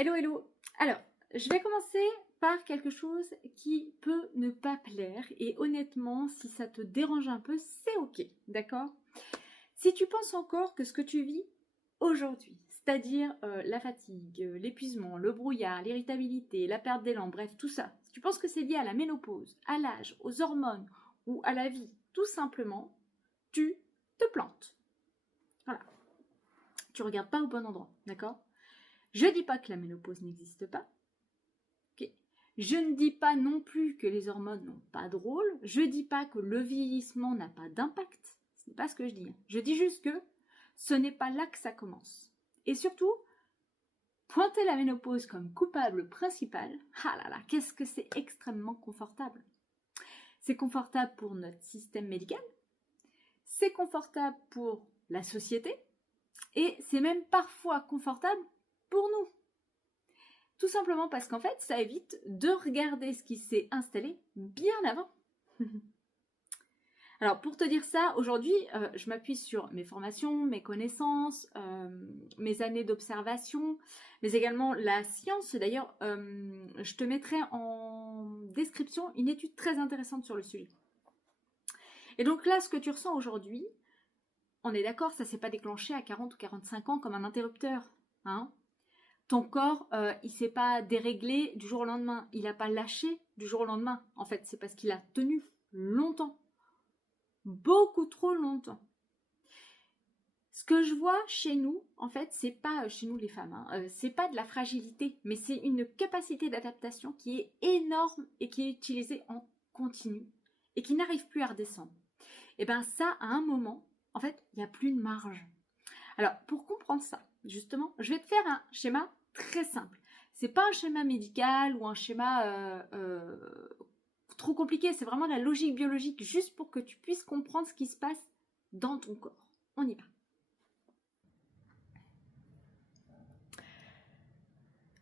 Hello, hello. Alors, je vais commencer par quelque chose qui peut ne pas plaire. Et honnêtement, si ça te dérange un peu, c'est ok, d'accord? Si tu penses encore que ce que tu vis aujourd'hui, c'est-à-dire la fatigue, l'épuisement, le brouillard, l'irritabilité, la perte d'élan, bref, tout ça, si tu penses que c'est lié à la ménopause, à l'âge, aux hormones ou à la vie, tout simplement, tu te plantes. Voilà. Tu regardes pas au bon endroit, d'accord? Je ne dis pas que la ménopause n'existe pas. Okay. Je ne dis pas non plus que les hormones n'ont pas de rôle. Je ne dis pas que le vieillissement n'a pas d'impact. Ce n'est pas ce que je dis. Je dis juste que ce n'est pas là que ça commence. Et surtout, pointer la ménopause comme coupable principal, ah là là, qu'est-ce que c'est extrêmement confortable. C'est confortable pour notre système médical, c'est confortable pour la société, et c'est même parfois confortable pour nous. Tout simplement parce qu'en fait, ça évite de regarder ce qui s'est installé bien avant. Alors, pour te dire ça, aujourd'hui, je m'appuie sur mes formations, mes connaissances, mes années d'observation, mais également la science. D'ailleurs, je te mettrai en description une étude très intéressante sur le sujet. Et donc là, ce que tu ressens aujourd'hui, on est d'accord, ça ne s'est pas déclenché à 40 ou 45 ans comme un interrupteur, hein. Ton corps, il ne s'est pas déréglé du jour au lendemain. Il n'a pas lâché du jour au lendemain. En fait, c'est parce qu'il a tenu longtemps. Beaucoup trop longtemps. Ce que je vois chez nous, en fait, c'est pas chez nous les femmes, hein, c'est pas de la fragilité, mais c'est une capacité d'adaptation qui est énorme et qui est utilisée en continu et qui n'arrive plus à redescendre. Et bien ça, à un moment, en fait, il n'y a plus de marge. Alors, pour comprendre ça, justement, je vais te faire un schéma très simple. C'est pas un schéma médical ou un schéma trop compliqué, c'est vraiment la logique biologique, juste pour que tu puisses comprendre ce qui se passe dans ton corps. On y va.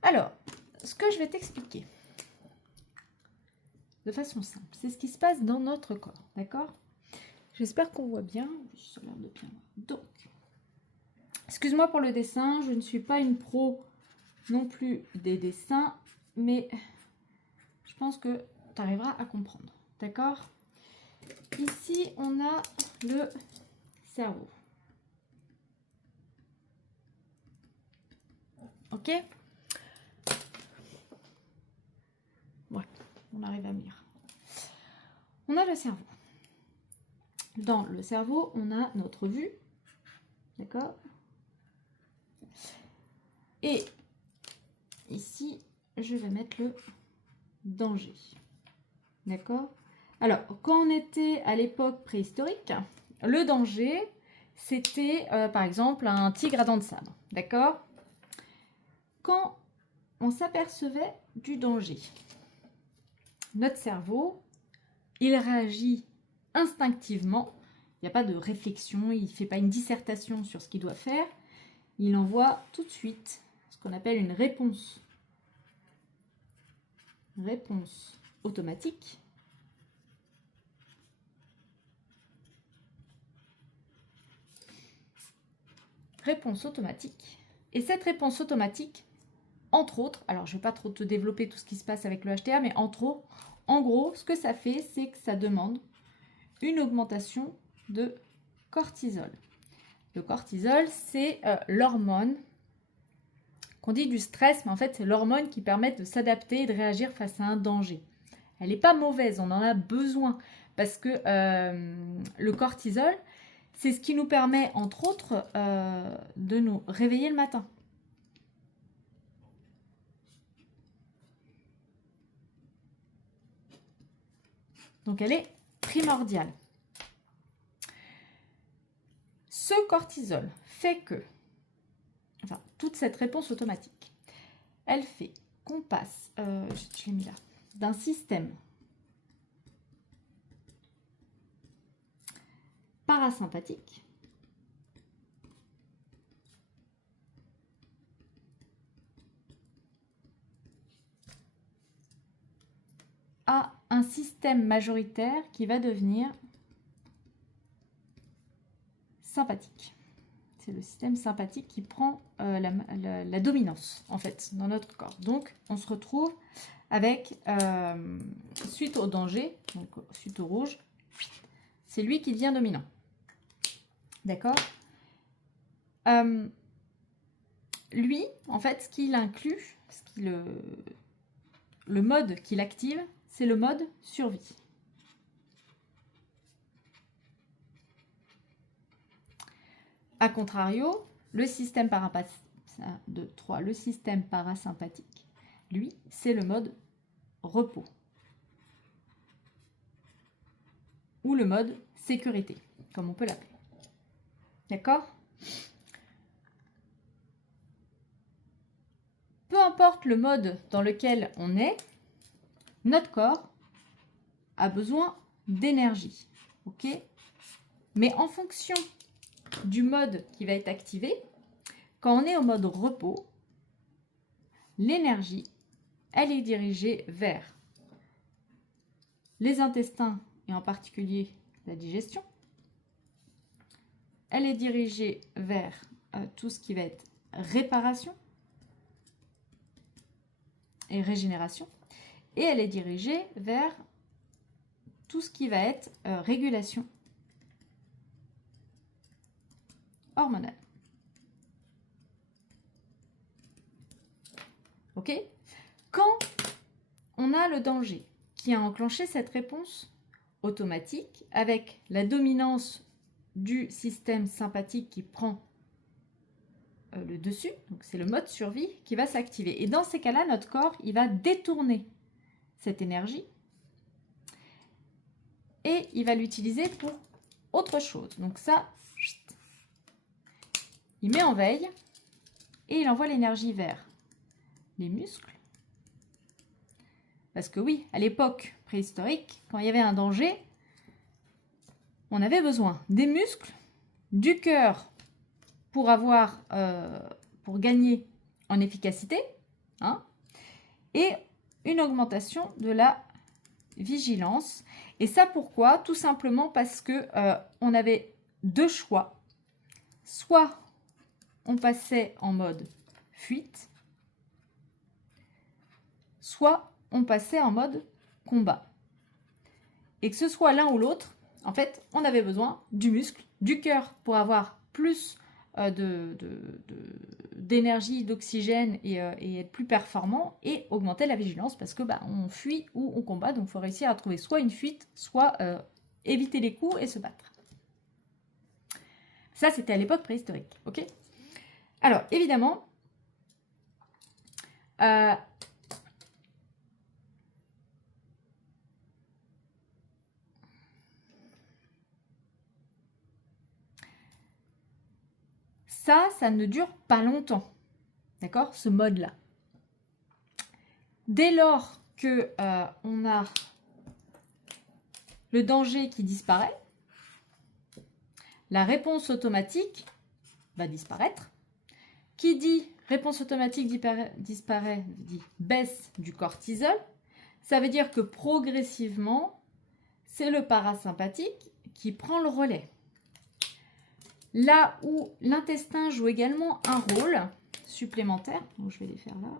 Alors, ce que je vais t'expliquer de façon simple, c'est ce qui se passe dans notre corps, d'accord? J'espère qu'on voit bien. Ça a l'air de bien voir. Donc, excuse-moi pour le dessin, je ne suis pas une pro non plus des dessins, mais je pense que tu arriveras à comprendre, d'accord? Ici, on a le cerveau. Ok? Ouais, on arrive à me lire. On a le cerveau. Dans le cerveau, on a notre vue, d'accord? Et ici, je vais mettre le danger, d'accord? Alors, quand on était à l'époque préhistorique, le danger, c'était par exemple un tigre à dents de sabre, d'accord? Quand on s'apercevait du danger, notre cerveau, il réagit instinctivement. Il n'y a pas de réflexion, il ne fait pas une dissertation sur ce qu'il doit faire. Il envoie tout de suite ce qu'on appelle une réponse automatique. Réponse automatique. Et cette réponse automatique, entre autres, alors je ne vais pas trop te développer tout ce qui se passe avec le HTA, mais en gros, ce que ça fait, c'est que ça demande une augmentation de cortisol. Le cortisol, c'est l'hormone qu'on dit du stress, mais en fait, c'est l'hormone qui permet de s'adapter et de réagir face à un danger. Elle n'est pas mauvaise, on en a besoin, parce que le cortisol, c'est ce qui nous permet, entre autres, de nous réveiller le matin. Donc, elle est primordiale. Ce cortisol fait que, enfin, toute cette réponse automatique, elle fait qu'on passe, je l'ai mis là, d'un système parasympathique à un système majoritaire qui va devenir sympathique. c'est le système sympathique qui prend la dominance, en fait, dans notre corps. Donc, on se retrouve avec, suite au danger, donc suite au rouge, c'est lui qui devient dominant. D'accord? Lui, en fait, ce qu'il inclut, le mode qu'il active, c'est le mode survie. A contrario, le système parasympathique, lui, c'est le mode repos. Ou le mode sécurité, comme on peut l'appeler. D'accord? Peu importe le mode dans lequel on est, notre corps a besoin d'énergie. Ok? Mais en fonction du mode qui va être activé, quand on est au mode repos, l'énergie, elle est dirigée vers les intestins et en particulier la digestion. Elle est dirigée vers tout ce qui va être réparation et régénération. Et elle est dirigée vers tout ce qui va être régulation hormonale. Ok? Quand on a le danger qui a enclenché cette réponse automatique avec la dominance du système sympathique qui prend le dessus, donc c'est le mode survie qui va s'activer. Et dans ces cas-là, notre corps, il va détourner cette énergie et il va l'utiliser pour autre chose. Donc ça, il met en veille et il envoie l'énergie vers les muscles. Parce que oui, à l'époque préhistorique, quand il y avait un danger, on avait besoin des muscles, du cœur pour gagner en efficacité, hein, et une augmentation de la vigilance. Et ça pourquoi? Tout simplement parce que on avait deux choix. Soit on passait en mode fuite, soit on passait en mode combat. Et que ce soit l'un ou l'autre, en fait, on avait besoin du muscle, du cœur pour avoir plus d'énergie, d'oxygène et être plus performant et augmenter la vigilance parce que on fuit ou on combat. Donc, il faut réussir à trouver soit une fuite, soit éviter les coups et se battre. Ça, c'était à l'époque préhistorique. Ok? Alors, évidemment, ça ne dure pas longtemps, d'accord, ce mode-là. Dès lors que on a le danger qui disparaît, la réponse automatique va disparaître. Qui dit réponse automatique disparaît, dit baisse du cortisol. Ça veut dire que progressivement, c'est le parasympathique qui prend le relais. Là où l'intestin joue également un rôle supplémentaire, donc je vais les faire là.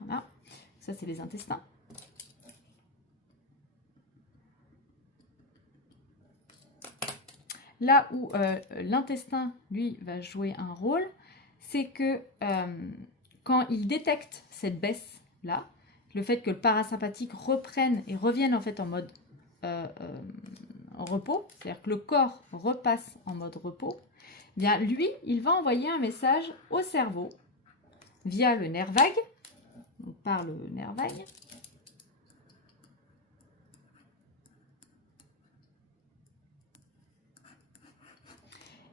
Voilà, ça c'est les intestins. Là où l'intestin, lui, va jouer un rôle, c'est que quand il détecte cette baisse-là, le fait que le parasympathique reprenne et revienne en fait en mode repos, c'est-à-dire que le corps repasse en mode repos, eh bien lui, il va envoyer un message au cerveau via le nerf vague, donc par le nerf vague.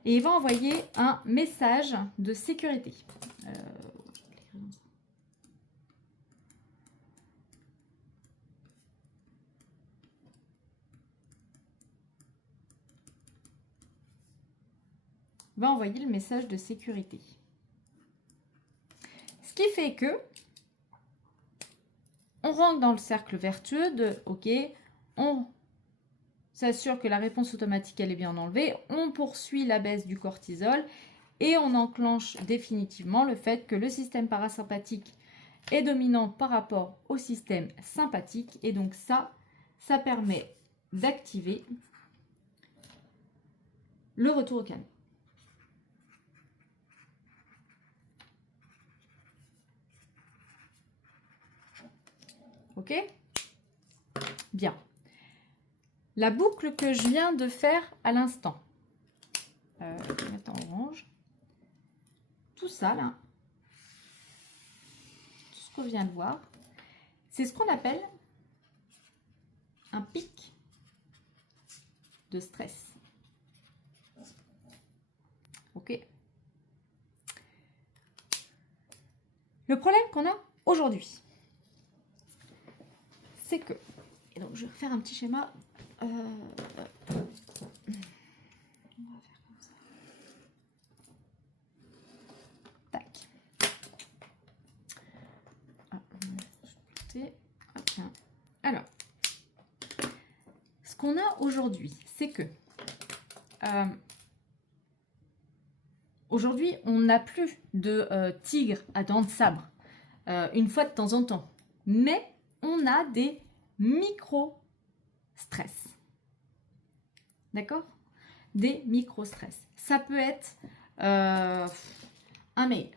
Et il va envoyer un message de sécurité. Va envoyer le message de sécurité. Ce qui fait que on rentre dans le cercle vertueux de OK, on s'assure que la réponse automatique elle est bien enlevée, on poursuit la baisse du cortisol et on enclenche définitivement le fait que le système parasympathique est dominant par rapport au système sympathique et donc ça permet d'activer le retour au calme. Ok? Bien. La boucle que je viens de faire à l'instant, je vais mettre en orange, tout ça là, tout ce qu'on vient de voir, c'est ce qu'on appelle un pic de stress. Ok? Le problème qu'on a aujourd'hui, c'est que, et donc je vais refaire un petit schéma. On va faire comme ça. Tac. Alors, ce qu'on a aujourd'hui, c'est que aujourd'hui, on n'a plus de tigre à dents de sabre une fois de temps en temps, mais on a des micro-stress. D'accord? Des micro-stress. Ça peut être un mail.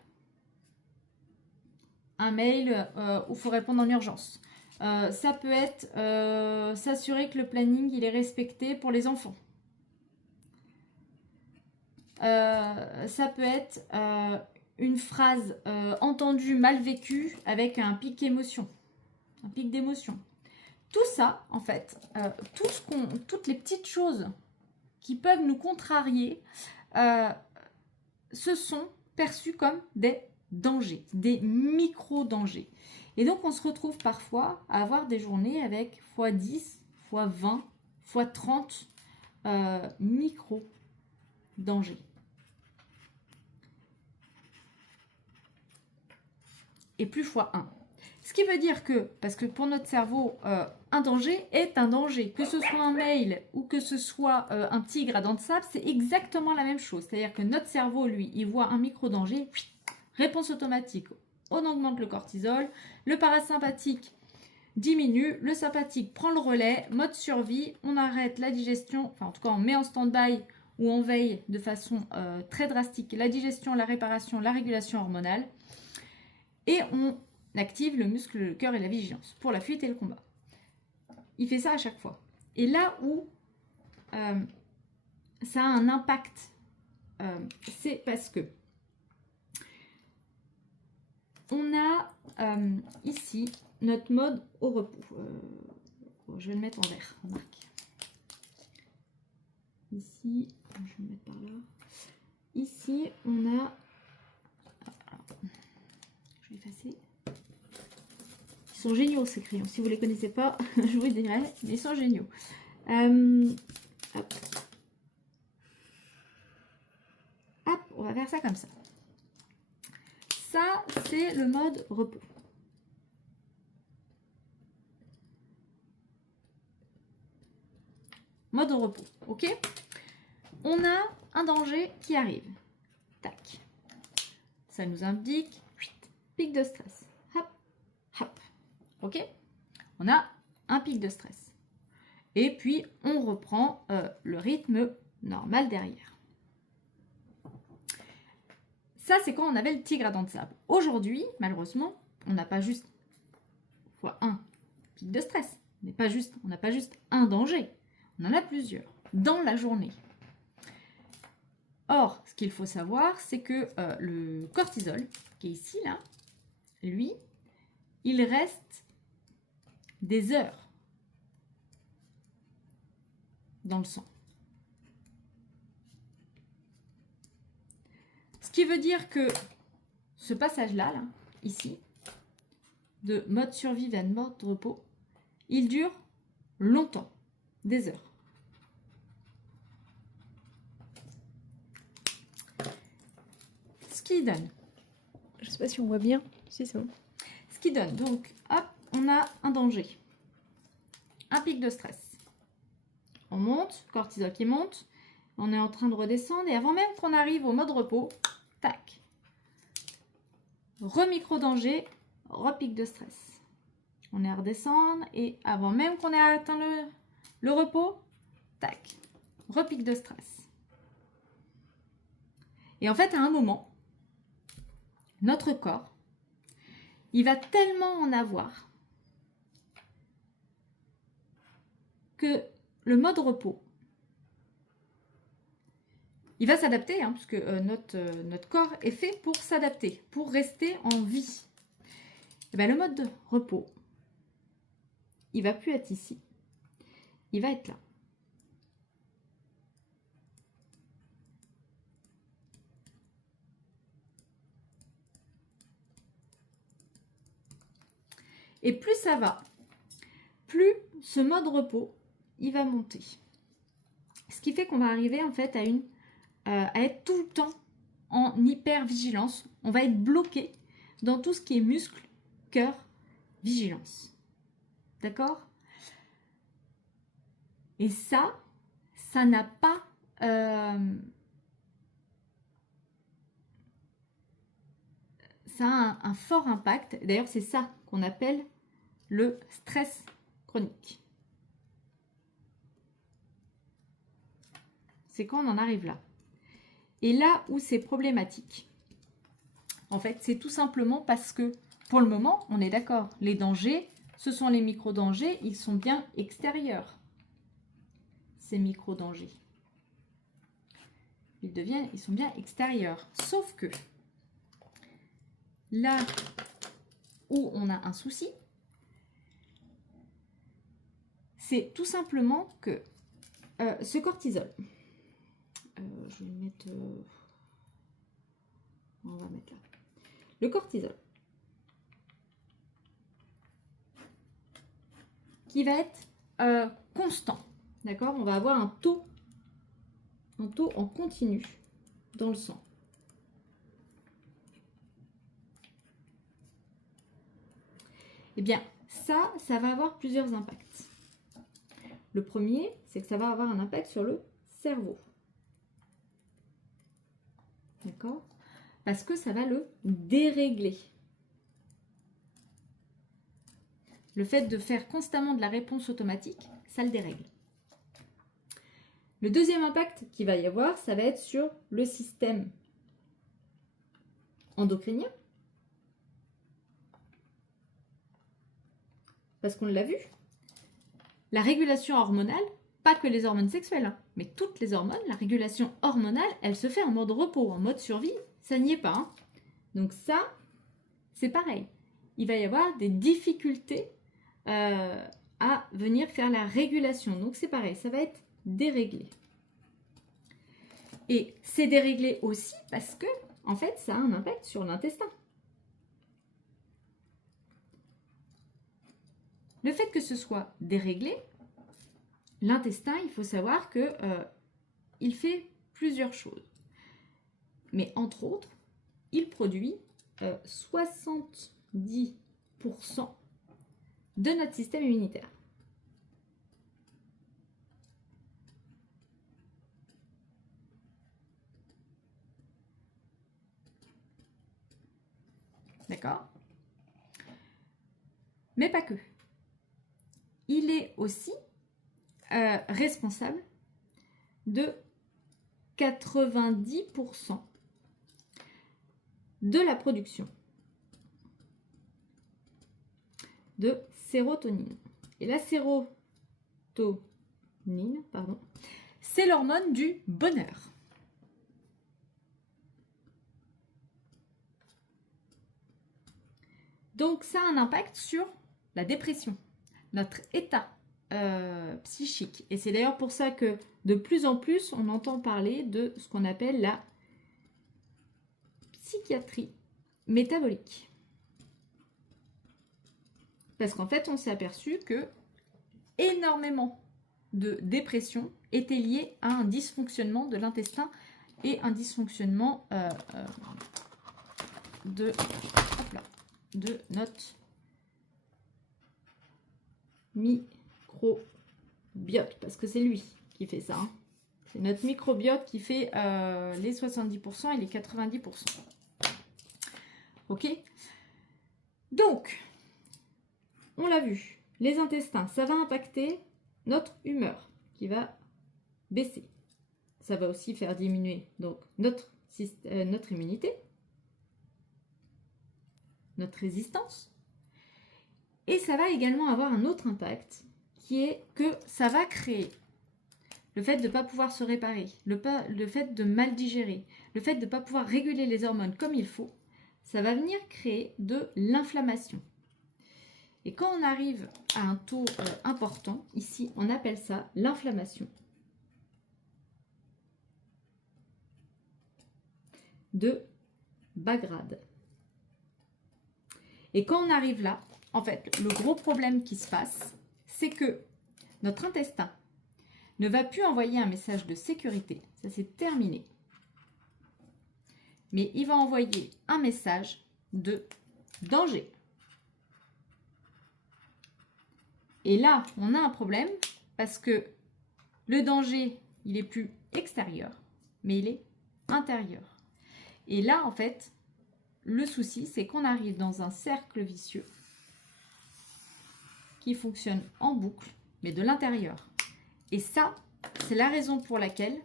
Un mail où il faut répondre en urgence. Ça peut être s'assurer que le planning il est respecté pour les enfants. Ça peut être une phrase entendue mal vécue avec un pic d'émotion. Un pic d'émotion. Tout ça, en fait, toutes les petites choses qui peuvent nous contrarier, se sont perçues comme des dangers, des micro-dangers. Et donc, on se retrouve parfois à avoir des journées avec x10, x20, x30 micro-dangers. Et plus x1. Ce qui veut dire que, parce que pour notre cerveau, un danger est un danger. Que ce soit un mail ou que ce soit un tigre à dents de sable, c'est exactement la même chose. C'est-à-dire que notre cerveau, lui, il voit un micro-danger, réponse automatique, on augmente le cortisol, le parasympathique diminue, le sympathique prend le relais, mode survie, on arrête la digestion, enfin en tout cas on met en stand-by ou on veille de façon très drastique la digestion, la réparation, la régulation hormonale, et on active le muscle, le cœur et la vigilance pour la fuite et le combat. Il fait ça à chaque fois. Et là où ça a un impact, c'est parce que on a ici notre mode au repos. Je vais le mettre en vert, remarque. Ici, je vais le mettre par là. Ici, on a... Je vais effacer. Ils sont géniaux ces crayons. Si vous ne les connaissez pas, je vous dirai, mais ils sont géniaux. Hop. Hop, on va faire ça comme ça. Ça, c'est le mode repos. Mode repos, ok? On a un danger qui arrive. Tac. Ça nous indique pic de stress. Hop, hop. Ok? On a un pic de stress. Et puis, on reprend le rythme normal derrière. Ça, c'est quand on avait le tigre à dents de sable. Aujourd'hui, malheureusement, on n'a pas juste x1 pic de stress. On n'a pas juste un danger. On en a plusieurs dans la journée. Or, ce qu'il faut savoir, c'est que le cortisol, qui est ici, là, lui, il reste des heures dans le sang. Ce qui veut dire que ce passage-là, là, ici, de mode survie vers mode repos, il dure longtemps, des heures. Ce qui donne, je sais pas si on voit bien, si c'est bon. Ce qui donne, donc, hop, on a un danger, un pic de stress. On monte, cortisol qui monte, on est en train de redescendre et avant même qu'on arrive au mode repos, tac, re-micro-danger, re-pic de stress. On est à redescendre et avant même qu'on ait atteint le repos, tac, re-pic de stress. Et en fait, à un moment, notre corps, il va tellement en avoir que le mode repos, il va s'adapter, hein, parce que notre corps est fait pour s'adapter, pour rester en vie. Et bien, le mode repos, il ne va plus être ici, il va être là. Et plus ça va, plus ce mode repos, il va monter. Ce qui fait qu'on va arriver en fait à être tout le temps en hyper-vigilance. On va être bloqué dans tout ce qui est muscle, cœur, vigilance. D'accord? Et ça n'a pas... ça a un fort impact. D'ailleurs, c'est ça qu'on appelle le stress chronique. C'est quand on en arrive là. Et là où c'est problématique, en fait, c'est tout simplement parce que, pour le moment, on est d'accord, les dangers, ce sont les micro-dangers, ils sont bien extérieurs. Ces micro-dangers. Ils sont bien extérieurs. Sauf que, là où on a un souci, c'est tout simplement que ce cortisol, je vais le mettre, on va mettre là, le cortisol, qui va être constant, d'accord? On va avoir un taux en continu dans le sang. Eh bien, ça va avoir plusieurs impacts. Le premier, c'est que ça va avoir un impact sur le cerveau. D'accord? Parce que ça va le dérégler. Le fait de faire constamment de la réponse automatique, ça le dérègle. Le deuxième impact qu'il va y avoir, ça va être sur le système endocrinien. Parce qu'on l'a vu, la régulation hormonale, pas que les hormones sexuelles, hein, mais toutes les hormones, la régulation hormonale, elle se fait en mode repos, en mode survie, ça n'y est pas. Hein. Donc ça, c'est pareil. Il va y avoir des difficultés à venir faire la régulation. Donc c'est pareil, ça va être déréglé. Et c'est déréglé aussi parce que, en fait, ça a un impact sur l'intestin. Le fait que ce soit déréglé, l'intestin, il faut savoir que il fait plusieurs choses. Mais entre autres, il produit 70% de notre système immunitaire. D'accord? Mais pas que. Il est aussi responsable de 90% de la production de sérotonine. Et la sérotonine, pardon, c'est l'hormone du bonheur. Donc ça a un impact sur la dépression, notre état psychique. Et c'est d'ailleurs pour ça que de plus en plus, on entend parler de ce qu'on appelle la psychiatrie métabolique. Parce qu'en fait, on s'est aperçu que énormément de dépression était liée à un dysfonctionnement de l'intestin et un dysfonctionnement de notre microbiote, parce que c'est lui qui fait ça. Hein. C'est notre microbiote qui fait les 70% et les 90%. Ok? Donc, on l'a vu, les intestins, ça va impacter notre humeur qui va baisser. Ça va aussi faire diminuer donc notre immunité, notre résistance. Et ça va également avoir un autre impact qui est que ça va créer le fait de ne pas pouvoir se réparer, le fait de mal digérer, le fait de ne pas pouvoir réguler les hormones comme il faut, ça va venir créer de l'inflammation. Et quand on arrive à un taux important, ici on appelle ça l'inflammation de bas grade. Et quand on arrive là, en fait, le gros problème qui se passe, c'est que notre intestin ne va plus envoyer un message de sécurité, ça c'est terminé, mais il va envoyer un message de danger. Et là, on a un problème parce que le danger, il est plus extérieur, mais il est intérieur. Et là, en fait, le souci, c'est qu'on arrive dans un cercle vicieux qui fonctionne en boucle, mais de l'intérieur. Et ça, c'est la raison pour laquelle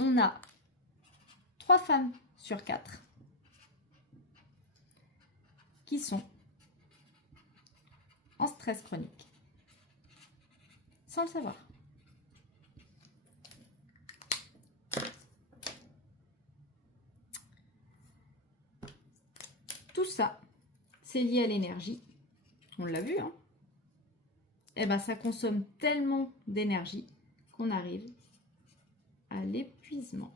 on a 3 femmes sur 4 qui sont en stress chronique, sans le savoir. Tout ça, c'est lié à l'énergie. On l'a vu, hein? Eh ben, ça consomme tellement d'énergie qu'on arrive à l'épuisement.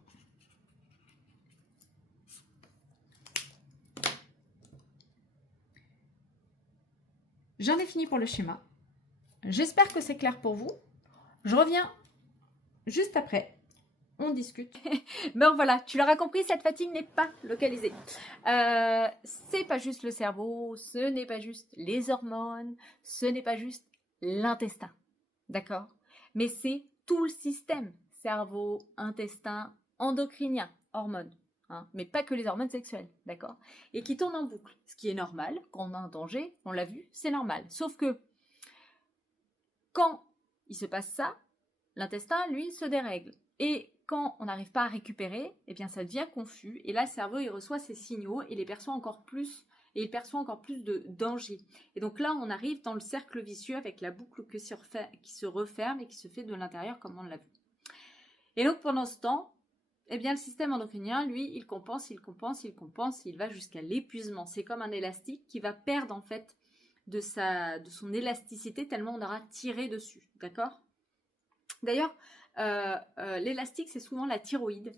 J'en ai fini pour le schéma. J'espère que c'est clair pour vous. Je reviens juste après. On discute. Ben voilà, tu l'auras compris, cette fatigue n'est pas localisée. C'est pas juste le cerveau, ce n'est pas juste les hormones, ce n'est pas juste l'intestin. D'accord? Mais c'est tout le système. Cerveau, intestin, endocrinien, hormones. Hein, mais pas que les hormones sexuelles, d'accord? Et qui tournent en boucle. Ce qui est normal, quand on a un danger, on l'a vu, c'est normal. Sauf que quand il se passe ça, l'intestin, lui, se dérègle. Et quand on n'arrive pas à récupérer, eh bien ça devient confus. Et là, le cerveau, il reçoit ces signaux et les perçoit encore plus. Et il perçoit encore plus de danger. Et donc là, on arrive dans le cercle vicieux avec la boucle qui se referme et qui se fait de l'intérieur, comme on l'a vu. Et donc pendant ce temps, eh bien le système endocrinien, lui, il compense, il va jusqu'à l'épuisement. C'est comme un élastique qui va perdre en fait de son élasticité tellement on aura tiré dessus, d'accord? D'ailleurs, l'élastique, c'est souvent la thyroïde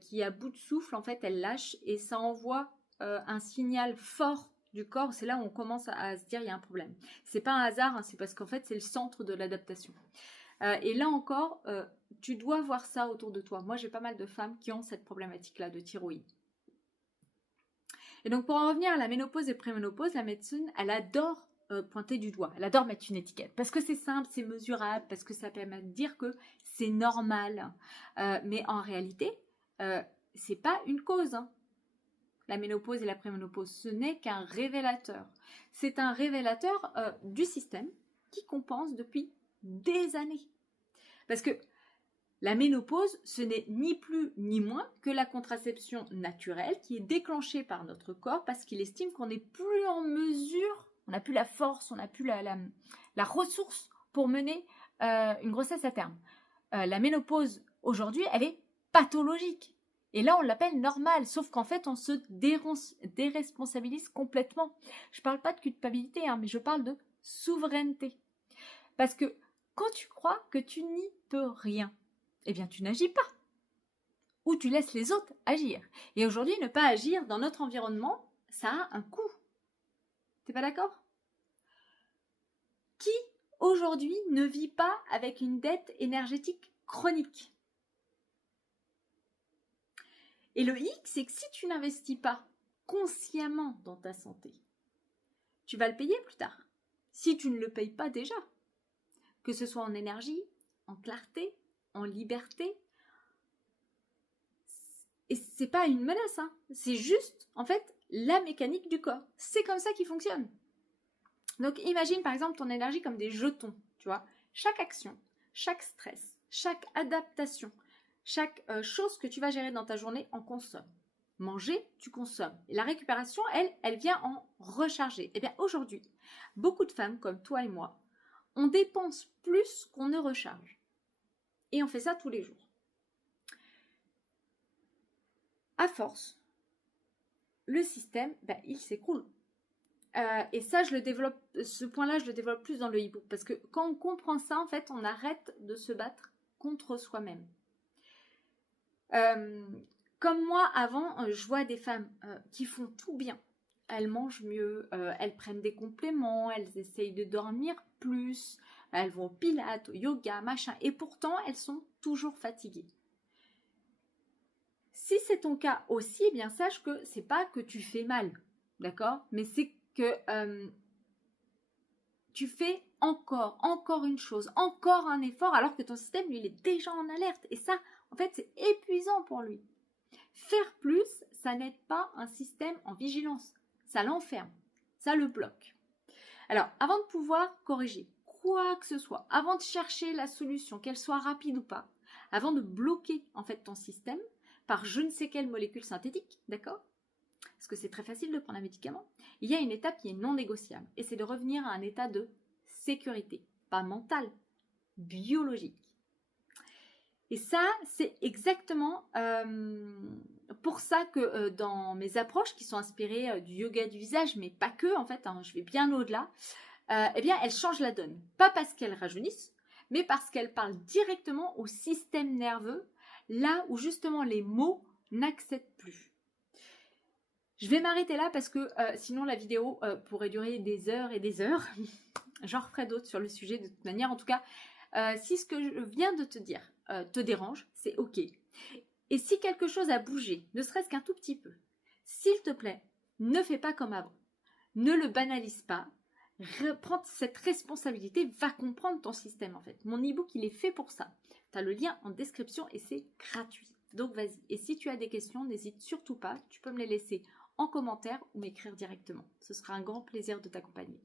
qui, à bout de souffle, en fait, elle lâche et ça envoie un signal fort du corps. C'est là où on commence à se dire il y a un problème. C'est pas un hasard, hein, c'est parce qu'en fait, c'est le centre de l'adaptation. Et là encore, tu dois voir ça autour de toi. Moi, j'ai pas mal de femmes qui ont cette problématique-là de thyroïde. Et donc, pour en revenir à la ménopause et préménopause, la médecine, elle adore pointer du doigt. Elle adore mettre une étiquette. Parce que c'est simple, c'est mesurable, parce que ça permet de dire que c'est normal. Mais en réalité, c'est pas une cause. Hein. La ménopause et la préménopause, ce n'est qu'un révélateur. C'est un révélateur du système qui compense depuis des années. Parce que la ménopause, ce n'est ni plus ni moins que la contraception naturelle qui est déclenchée par notre corps parce qu'il estime qu'on n'est plus en mesure, on n'a plus la force, on n'a plus la ressource pour mener une grossesse à terme. La ménopause, aujourd'hui, elle est pathologique. Et là, on l'appelle normale, sauf qu'en fait, on se déresponsabilise complètement. Je ne parle pas de culpabilité, hein, mais je parle de souveraineté. Parce que quand tu crois que tu n'y peux rien, eh bien tu n'agis pas. Ou tu laisses les autres agir. Et aujourd'hui, ne pas agir dans notre environnement, ça a un coût. T'es pas d'accord? Qui, aujourd'hui, ne vit pas avec une dette énergétique chronique? Et le hic, c'est que si tu n'investis pas consciemment dans ta santé, tu vas le payer plus tard. si tu ne le payes pas déjà. Que ce soit en énergie, en clarté, en liberté. Et c'est pas une menace, hein. C'est juste, en fait, la mécanique du corps. C'est comme ça qu'il fonctionne. Donc imagine par exemple ton énergie comme des jetons, tu vois. Chaque action, chaque stress, chaque adaptation, chaque chose que tu vas gérer dans ta journée en consomme. Manger, tu consommes. Et la récupération, elle vient en recharger. Et bien aujourd'hui, beaucoup de femmes comme toi et moi, on dépense plus qu'on ne recharge. Et on fait ça tous les jours. À force, le système, il s'écroule. Et ça, ce point-là, je le développe plus dans le e-book. Parce que quand on comprend ça, en fait, on arrête de se battre contre soi-même. Comme moi, avant, je vois des femmes qui font tout bien. Elles mangent mieux, elles prennent des compléments, elles essayent de dormir plus, elles vont au pilates, au yoga, machin. Et pourtant, elles sont toujours fatiguées. Si c'est ton cas aussi, eh bien sache que c'est pas que tu fais mal, d'accord? Mais c'est que tu fais encore une chose, encore un effort, alors que ton système, lui, il est déjà en alerte. Et ça, en fait, c'est épuisant pour lui. Faire plus, ça n'aide pas un système en vigilance. Ça l'enferme, ça le bloque. Alors, avant de pouvoir corriger quoi que ce soit, avant de chercher la solution, qu'elle soit rapide ou pas, avant de bloquer en fait ton système par je ne sais quelle molécule synthétique, d'accord? Parce que c'est très facile de prendre un médicament. Il y a une étape qui est non négociable et c'est de revenir à un état de sécurité, pas mental, biologique. Et ça, c'est exactement pour ça que dans mes approches qui sont inspirées du yoga du visage, mais pas que en fait, je vais bien au-delà, eh bien, elles changent la donne. Pas parce qu'elles rajeunissent, mais parce qu'elles parlent directement au système nerveux, là où justement les mots n'accèdent plus. Je vais m'arrêter là parce que sinon la vidéo pourrait durer des heures et des heures. J'en referai d'autres sur le sujet de toute manière. En tout cas, si ce que je viens de te dire te dérange, c'est ok. Et si quelque chose a bougé, ne serait-ce qu'un tout petit peu, s'il te plaît, ne fais pas comme avant. Ne le banalise pas. Prends cette responsabilité, va comprendre ton système en fait. Mon e-book, il est fait pour ça. Tu as le lien en description et c'est gratuit. Donc vas-y. Et si tu as des questions, n'hésite surtout pas. Tu peux me les laisser en commentaire ou m'écrire directement. Ce sera un grand plaisir de t'accompagner.